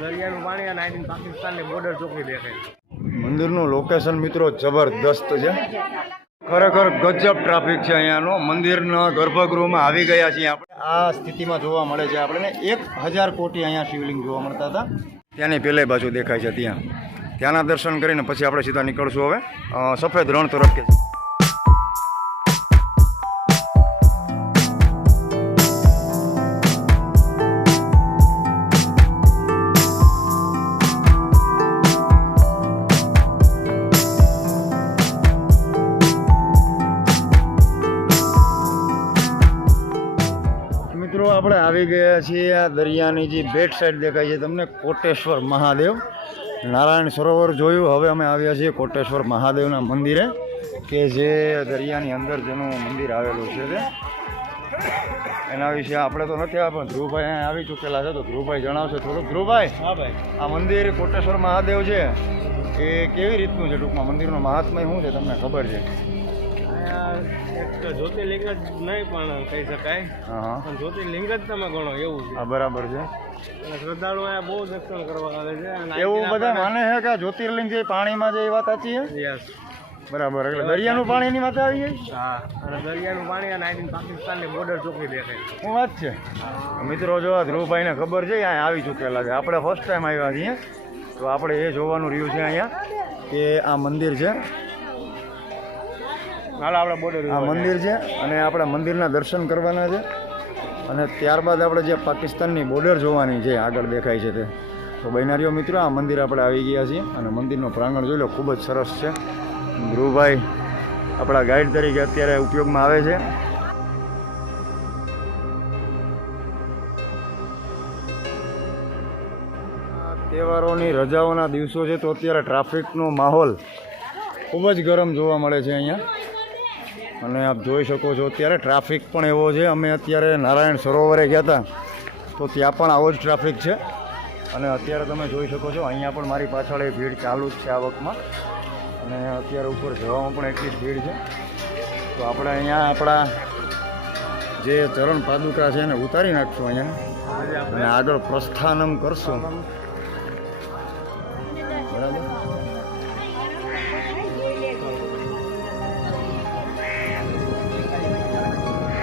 દરિયાનું પાણી અને આઈથી પાકિસ્તાનની બોર્ડર ચોખ્ખી દેખાય. મંદિરનું લોકેશન મિત્રો જબરદસ્ત છે, ખરેખર ગજબ ટ્રાફિક છે અહીંયાનો. મંદિરના ગર્ભગૃહમાં આવી ગયા છીએ આપણે. આ સ્થિતિમાં જોવા મળે છે આપણને 1000 કોટી અહીંયા શિવલિંગ જોવા મળતા હતા. ત્યાંની પેલે બાજુ દેખાય છે, ત્યાંના દર્શન કરીને પછી આપણે સીધા નીકળશું હવે સફેદ રણ તરફ. કે આપણે આવી ગયા છીએ આ દરિયાની જે બેટ સાઈડ દેખાય છે તમને, કોટેશ્વર મહાદેવ. નારાયણ સરોવર જોયું, હવે અમે આવ્યા છીએ કોટેશ્વર મહાદેવના મંદિરે, કે જે દરિયાની અંદર જેનું મંદિર આવેલું છે તે. એના વિશે આપણે તો નથી આવ્યા, પણ ધ્રુવભાઈ અહીંયા આવી ચૂકેલા છે, તો ધ્રુવભાઈ જણાવશે થોડુંક. ધ્રુવભાઈ, હા ભાઈ, આ મંદિર કોટેશ્વર મહાદેવ છે એ કેવી રીતનું છે? ટૂંકમાં મંદિરનું મહાત્મય શું છે તમને ખબર છે? એક જ્યોતિર્લિંગ જ નહીં પણ કહી શકાય. હા, પણ જ્યોતિર્લિંગ જ તમે ગણો એવું છે. હા બરાબર છે. અને શ્રદ્ધાળુ અહીંયા બહુ દર્શન કરવા આવે છે. અને એવું બધા માને છે કે આ જ્યોતિર્લિંગ જે પાણીમાં છે એ વાત સાચી છે? યસ, બરાબર. એટલે દરિયાનું પાણીની વાત આવી ગઈ. હા, અને દરિયાનું પાણી અને આઈથી પાકિસ્તાનની બોર્ડર ચોખ્ખી દેખાય. શું વાત છે મિત્રો? જો આ ધ્રુવભાઈને ખબર છે, અહીંયા આવી ચૂકેલા છે. આપણે ફર્સ્ટ ટાઈમ આવ્યા છીએ, તો આપણે એ જોવાનું રહ્યું છે અહીંયા કે આ મંદિર છે, આ મંદિર છે, અને આપણે મંદિરના દર્શન કરવાના છે. અને ત્યારબાદ આપણે જે પાકિસ્તાનની બોર્ડર જોવાની છે આગળ દેખાય છે તે. તો બહેનારીઓ મિત્રો, આ મંદિર આપણે આવી ગયા છીએ અને મંદિરનું પ્રાંગણ જોઈ લો, ખૂબ જ સરસ છે. ધ્રુવભાઈ આપણા ગાઈડ તરીકે અત્યારે ઉપયોગમાં આવે છે. તહેવારોની રજાઓના દિવસો છે, તો અત્યારે ટ્રાફિકનો માહોલ ખૂબ જ ગરમ જોવા મળે છે અહીંયા. અને આપ જોઈ શકો છો અત્યારે ટ્રાફિક પણ એવો છે. અમે અત્યારે નારાયણ સરોવરે ગયા હતા, તો ત્યાં પણ આવો જ ટ્રાફિક છે. અને અત્યારે તમે જોઈ શકો છો અહીંયા પણ મારી પાછળ એ ભીડ ચાલુ જ છે આવકમાં. અને અત્યારે ઉપર જવામાં પણ એટલી જ ભીડ છે. તો આપણે અહીંયા આપણા જે ચરણ પાદુકા છે એને ઉતારી નાખશું અહીંયા, અને આગળ પ્રસ્થાનમ કરશું. બરાબર.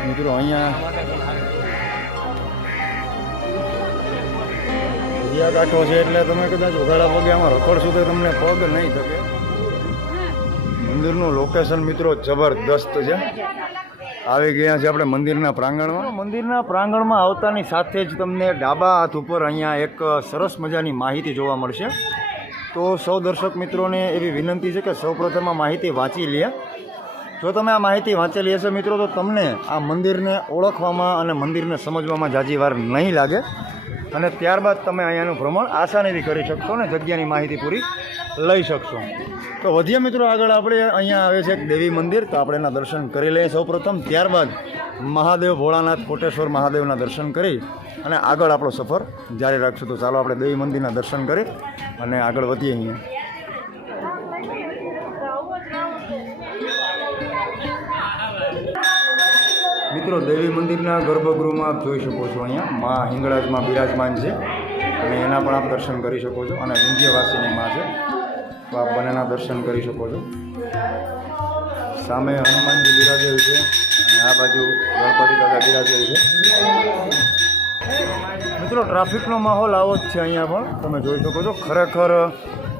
મિત્રો અહીંયા દરિયા કાંઠો છે એટલે તમે કદાચ ઉઘાડા પગે આમાં રખડશો તો તમને પગ નહીં શકે. મંદિરનું લોકેશન મિત્રો જબરદસ્ત છે. આવી ગયા છે આપણે મંદિરના પ્રાંગણમાં. મંદિરના પ્રાંગણમાં આવતાની સાથે જ તમને ડાબા હાથ ઉપર અહીંયા એક સરસ મજાની માહિતી જોવા મળશે. તો સૌ દર્શક મિત્રોને એવી વિનંતી છે કે સૌપ્રથમ આ માહિતી વાંચી લે. જો તમે આ માહિતી વાંચેલી હશે મિત્રો, તો તમને આ મંદિરને ઓળખવામાં અને મંદિરને સમજવામાં ઝાઝી વાર નહીં લાગે. અને ત્યારબાદ તમે અહીંયાનું ભ્રમણ આસાનીથી કરી શકશો ને જગ્યાની માહિતી પૂરી લઈ શકશો. તો વધીએ મિત્રો આગળ. આપણે અહીંયા આવે છે એક દેવી મંદિર, તો આપણે એના દર્શન કરી લઈએ સૌપ્રથમ. ત્યારબાદ મહાદેવ ભોળાનાથ કોટેશ્વર મહાદેવના દર્શન કરી અને આગળ આપણો સફર જારી રાખશું. તો ચાલો આપણે દેવી મંદિરના દર્શન કરી અને આગળ વધીએ. અહીંયા મિત્રો દેવી મંદિરના ગર્ભગૃહમાં આપ જોઈ શકો છો, અહીંયા મા હિંગળાજમાં બિરાજમાન છે અને એના પણ આપ દર્શન કરી શકો છો. અને વિંધ્યવાસીની મા છે, તો આપ બંનેના દર્શન કરી શકો છો. સામે હનુમાનજી બિરાજેલ છે અને આ બાજુ ગણપતિ દાદા બિરાજેલ છે. મિત્રો ટ્રાફિકનો માહોલ આવો જ છે અહીંયા પણ તમે જોઈ શકો છો. ખરેખર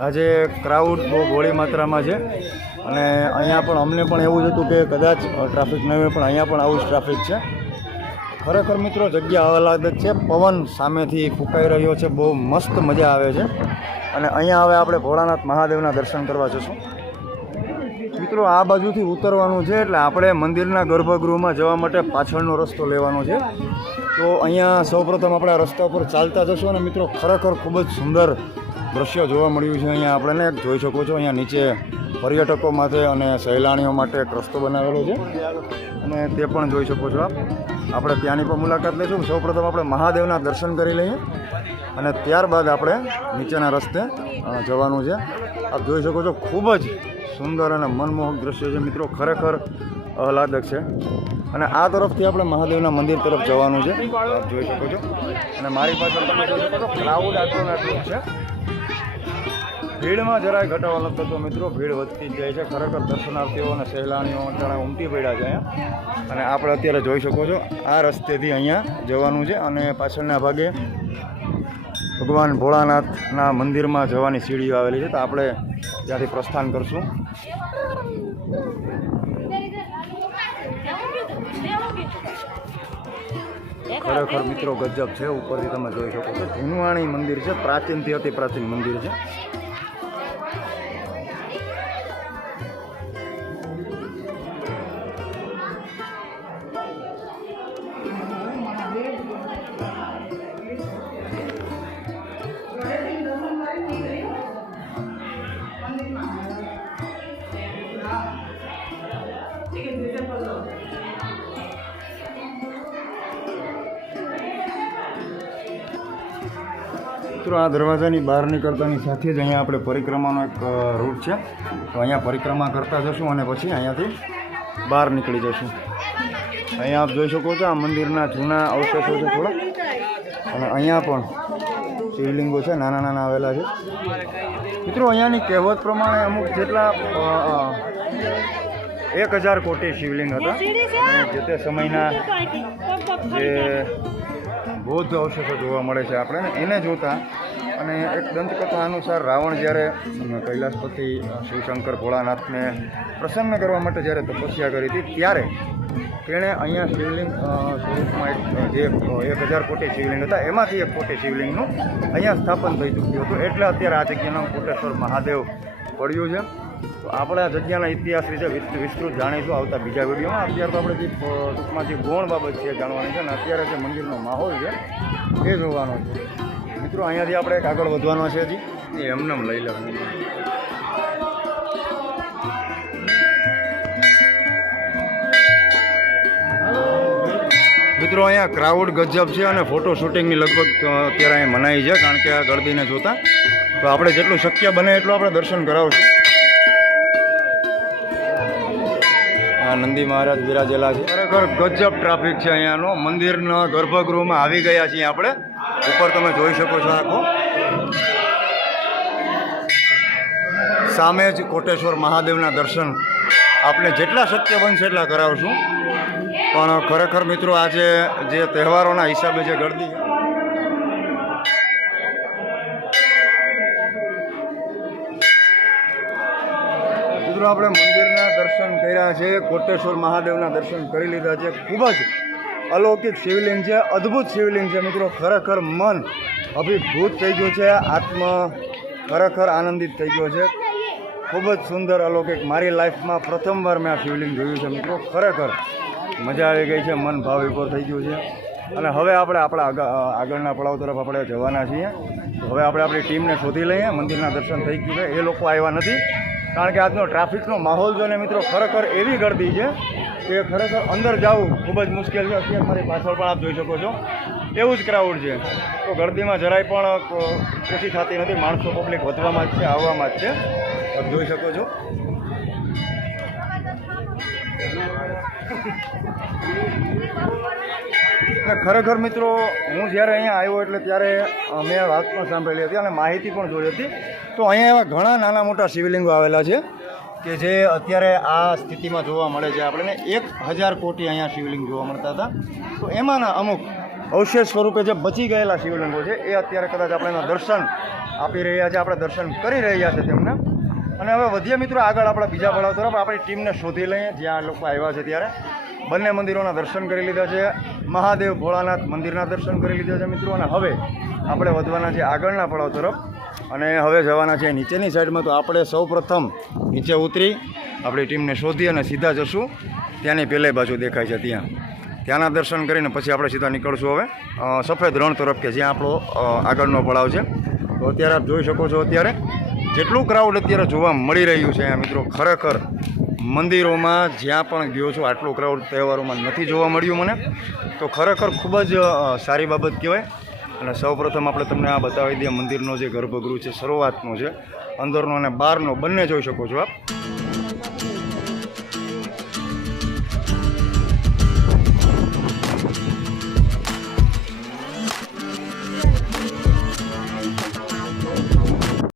આજે ક્રાઉડ બહુ બહોળી માત્રામાં છે. અને અહીંયા પણ અમને પણ એવું જ હતું કે કદાચ ટ્રાફિક નહીં હોય, પણ અહીંયા પણ આવું જ ટ્રાફિક છે. ખરેખર મિત્રો જગ્યા આહલાદક છે. પવન સામેથી ફૂંકાઈ રહ્યો છે, બહુ મસ્ત મજા આવે છે. અને અહીંયા હવે આપણે ભોળાનાથ મહાદેવના દર્શન કરવા જશું. મિત્રો આ બાજુથી ઉતરવાનું છે, એટલે આપણે મંદિરના ગર્ભગૃહમાં જવા માટે પાછળનો રસ્તો લેવાનો છે. તો અહીંયા સૌપ્રથમ આપણે આ રસ્તા ઉપર ચાલતા જશું. અને મિત્રો ખરેખર ખૂબ જ સુંદર દ્રશ્ય જોવા મળ્યું છે. અહીંયા આપણે જોઈ શકો છો, અહીંયા નીચે પર્યટકો માટે અને સહેલાણીઓ માટે એક રસ્તો બનાવેલો છે, અને તે પણ જોઈ શકો છો આપ. આપણે ત્યાંની પણ મુલાકાત લઈશું. સૌપ્રથમ આપણે મહાદેવના દર્શન કરી લઈએ અને ત્યારબાદ આપણે નીચેના રસ્તે જવાનું છે. આપ જોઈ શકો છો, ખૂબ જ સુંદર અને મનમોહક દ્રશ્ય છે મિત્રો, ખરેખર આહલાદક છે. અને આ તરફથી આપણે મહાદેવના મંદિર તરફ જવાનું છે, આપ જોઈ શકો છો. અને મારી પાછળ તમે જોઈ શકો છો ક્રાઉડ આટલું આટલું છે. ભીડમાં જરાય ઘટાડો નથી થતો મિત્રો, ભીડ વધતી જ જાય છે. ખરેખર દર્શનાર્થીઓ અને સહેલાણીઓ ઘણા ઉમટી પડ્યા છે અહીંયા. અને આપણે અત્યારે જોઈ શકો છો આ રસ્તેથી અહીંયા જવાનું છે અને પાછળના ભાગે ભગવાન ભોળાનાથના મંદિરમાં જવાની સીડીઓ આવેલી છે, તો આપણે ત્યાંથી પ્રસ્થાન કરશું. ખરેખર મિત્રો ગજબ છે. ઉપરથી તમે જોઈ શકો છો જૂનવાણી મંદિર છે, પ્રાચીનથી અતિ પ્રાચીન મંદિર છે. મિત્રો આ દરવાજાની બહાર નીકળતાની સાથે જ અહીંયા આપણે પરિક્રમાનો એક રૂટ છે, તો અહીંયા પરિક્રમા કરતા જશું અને પછી અહીંયાથી બહાર નીકળી જશું. અહીંયા આપ જોઈ શકો છો આ મંદિરના જૂના અવશેષો છે થોડા, અને અહીંયા પણ શિવલિંગો છે નાના નાના આવેલા છે. મિત્રો અહીંયાની કહેવત પ્રમાણે અમુક જેટલા 1000 કોટી શિવલિંગ હતા, અને જે તે સમયના જે બૌદ્ધ અવશેષો જોવા મળે છે આપણે એને જોતા. અને એક દંતકથા અનુસાર રાવણ જ્યારે કૈલાસપતિ શિવશંકર ભોળાનાથને પ્રસન્ન કરવા માટે જ્યારે તપસ્યા કરી હતી, ત્યારે તેણે અહીંયા શિવલિંગ સ્વરૂપમાં જે 1000 કોટી શિવલિંગ હતા એમાંથી 1 કોટી શિવલિંગનું અહીંયા સ્થાપન થઈ ચૂક્યું હતું. એટલે અત્યારે આ જગ્યાનું કોટેશ્વર મહાદેવ પડ્યું છે. તો આપણે આ જગ્યાના ઇતિહાસ વિશે વિસ્તૃત જાણીશું આવતા બીજા વિડીયોમાં. અત્યારે તો આપણે જે ટૂંકમાં જે ગૌણ બાબત છે જાણવાની છે, અને અત્યારે જે મંદિરનો માહોલ છે એ જોવાનો છે. મિત્રો અહીંયાથી આપણે એક આગળ વધવાનો છે, હજી એ એમને લઈ લેવાનું. મિત્રો અહીંયા ક્રાઉડ ગજબ છે અને ફોટો શૂટિંગની લગભગ અત્યારે અહીંયા મનાઈ છે, કારણ કે આ ગળદીને જોતા. તો આપણે જેટલું શક્ય બને એટલું આપણે દર્શન કરાવશું. આ નંદી મહારાજ બિરાજેલા છે. ખરેખર ગજબ ટ્રાફિક છે અહીંયાનો. મંદિરના ગર્ભગૃહમાં આવી ગયા છીએ આપણે. ઉપર તમે જોઈ શકો છો આખો સામે જ કોટેશ્વર મહાદેવના દર્શન આપણે જેટલા શક્ય બનશે એટલા કરાવશું. પણ ખરેખર મિત્રો આજે જે તહેવારોના હિસાબે જે ગળદી મિત્રો આપણે મંદિરના દર્શન કર્યા છે, કોટેશ્વર મહાદેવના દર્શન કરી લીધા છે. ખૂબ જ અલૌકિક શિવલિંગ છે, અદ્ભુત શિવલિંગ છે મિત્રો. ખરેખર મન અભિભૂત થઈ ગયું છે, આત્મ ખરેખર આનંદિત થઈ ગયો છે. ખૂબ જ સુંદર અલૌકિક. મારી લાઈફમાં પ્રથમવાર મેં આ શિવલિંગ જોયું છે મિત્રો. ખરેખર મજા આવી ગઈ છે, મન ભાવ વિભોર થઈ ગયું છે. અને હવે આપણે આપણા આગળના પડાવ તરફ આપણે જવાના છીએ. તો હવે આપણે આપણી ટીમને શોધી લઈએ. મંદિરના દર્શન થઈ ગયું છે, એ લોકો આવ્યા નથી, કારણ કે આજનો ટ્રાફિકનો માહોલ જોઈને મિત્રો ખરેખર એવી ગર્દી છે કે ખરેખર અંદર જવું ખૂબ જ મુશ્કેલ છે. અત્યારે મારી પાછળ પણ આપ જોઈ શકો છો એવું જ ક્રાઉડ છે. તો ગર્દીમાં જરાય પણ ઓછી થતી નથી. માણસો પબ્લિક વધવામાં જ છે, આવવામાં જ છે. આપ જોઈ શકો છો. ખરેખર મિત્રો હું જ્યારે અહીંયા આવ્યો એટલે ત્યારે મેં વાત પણ સાંભળેલી હતી અને માહિતી પણ જોઈ હતી. તો અહીંયા એવા ઘણા નાના મોટા શિવલિંગો આવેલા છે કે જે અત્યારે આ સ્થિતિમાં જોવા મળે છે. આપણને 1000 કોટી અહીંયા શિવલિંગ જોવા મળતા હતા. તો એમાંના અમુક અવશેષ સ્વરૂપે જે બચી ગયેલા શિવલિંગો છે એ અત્યારે કદાચ આપણે એના દર્શન આપી રહ્યા છે, આપણે દર્શન કરી રહ્યા છે તેમના. અને હવે વધીએ મિત્રો આગળ આપણા બીજા પડાવ તરફ. આપણી ટીમને શોધી લઈએ જ્યાં લોકો આવ્યા છે. ત્યારે બંને મંદિરોના દર્શન કરી લીધા છે, મહાદેવ ભોળાનાથ મંદિરના દર્શન કરી લીધા છે મિત્રો. અને હવે આપણે વધવાના છે આગળના પડાવ તરફ, અને હવે જવાના છે નીચેની સાઈડમાં. તો આપણે સૌ પ્રથમ નીચે ઉતરી આપણી ટીમને શોધી અને સીધા જશું ત્યાંની પહેલી બાજુ દેખાય છે ત્યાંના દર્શન કરીને પછી આપણે સીધા નીકળશું હવે સફેદ રણ તરફ, કે જ્યાં આપણો આગળનો પડાવ છે. તો અત્યારે આપ જોઈ શકો છો અત્યારે જેટલું ક્રાઉડ અત્યારે જોવા મળી રહ્યું છે મિત્રો. ખરેખર મંદિરોમાં જ્યાં પણ ગયો છું આટલું ક્રાઉડ તહેવારોમાં નથી જોવા મળ્યું મને. તો ખરેખર ખૂબ જ સારી બાબત કહેવાય. અને સૌપ્રથમ આપણે તમને આ બતાવી દઈએ મંદિરનો જે ગર્ભગૃહ છે શરૂઆતનો છે, અંદરનો અને બહારનો બંને જોઈ શકો છો આપ.